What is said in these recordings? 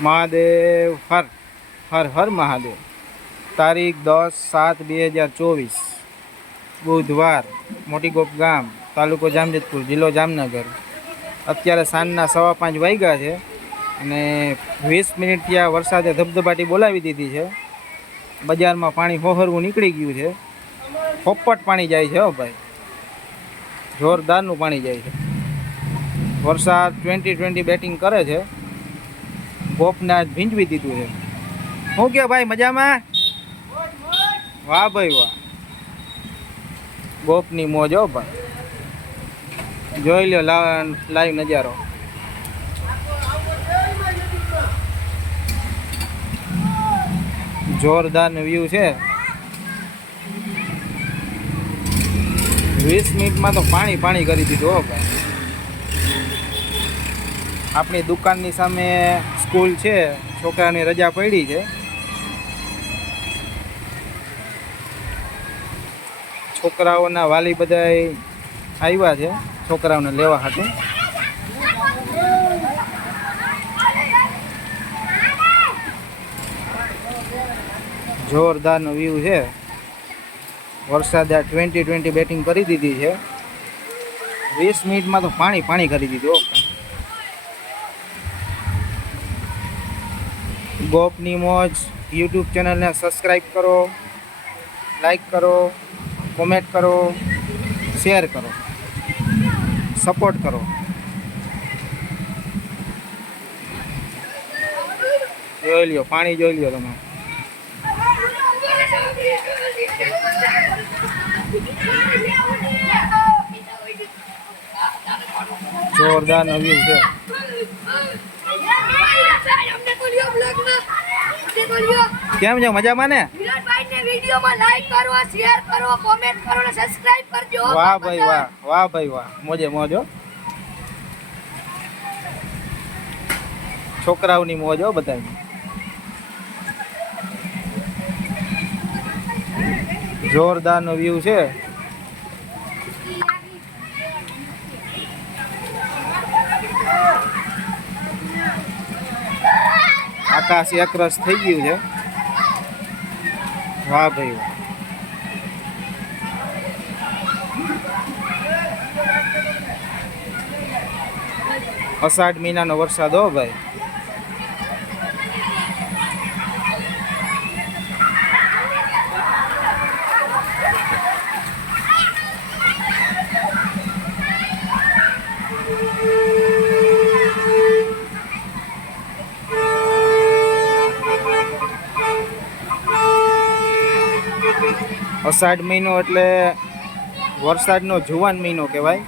મહાદેવ હર હર હર મહાદેવ। તારીખ 10/7/2024 બુધવાર, મોટી ગોપ ગામ, તાલુકો જામજોધપુર, જિલ્લો જામનગર। અત્યારે સાંજના 5:15 વાગ્યા છે અને 20 મિનિટથી આ વરસાદે ધબધબાટી બોલાવી દીધી છે। બજારમાં પાણી હોહરવું નીકળી ગયું છે। પોપટ પાણી જાય છે હો ભાઈ, જોરદારનું પાણી જાય છે। વરસાદ 20-20 બેટિંગ કરે છે। ગોપને આજ ભીંજવી દીધું છે। શું કે ભાઈ, મજામાં? વાહ ભાઈ વાહ, ગોપની મોજ હો ભાઈ। જોઈ લો લાઈવ નજારો। જોરદારનો વ્યૂ છે। 20 મિનિટમાં તો પાણી પાણી કરી દીધું હો ભાઈ। આપણી દુકાનની સામે સ્કૂલ છે, છોકરાની રજા પડી છે। છોકરાઓના વાલી બધાય આવ્યા છે છોકરાઓને લેવા હાટુ। જોરદારનો વ્યૂ છે। વરસાદે 20-20 બેટિંગ કરી દીધી છે। 20 મિનિટમાં તો પાણી પાણી કરી દીધું। ગોપની મોજ યુટ્યુબ ચેનલને સબસ્ક્રાઈબ કરો, લાઈક કરો, કોમેન્ટ કરો, શેર કરો, સપોર્ટ કરો। જોઈ લ્યો, પાણી જોઈ લ્યો તમે। જોરદારનો વ્યૂ છે। કેમ છે, મજામાં ને? વાહ ભાઈ વાહ, વાહ ભાઈ વાહ, મોજે મોજ હો। છોકરાઓની મોજ હો બધાની। જોરદારનો વ્યૂ છે। આકાશ એકરસ થઈ ગયું છે। વાહ ભાઈ વાહ। અષાઢ મહિનાનો વરસાદ હો ભાઈ। અષાઢ મહિનો એટલે વરસાદનો જુવાન મહિનો કહેવાય।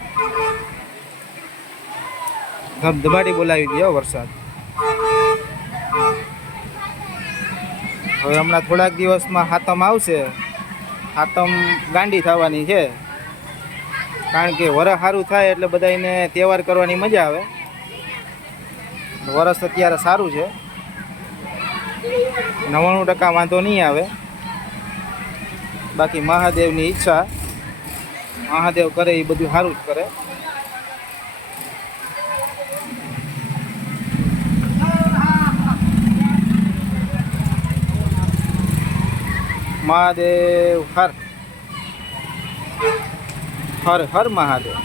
ધબધબાટી બોલાવી દે વરસાદ। હવે હમણાં થોડાક દિવસમાં હાતમ આવશે। હાતમ ગાંડી થવાની છે, કારણ કે વરસ સારું થાય એટલે બધાને તહેવાર કરવાની મજા આવે। વરસ અત્યારે સારું છે, 99% વાંધો નહીં આવે। બાકી મહાદેવની ઈચ્છા, મહાદેવ કરે એ બધું સારું જ કરે। મહાદેવ હર હર હર મહાદેવ।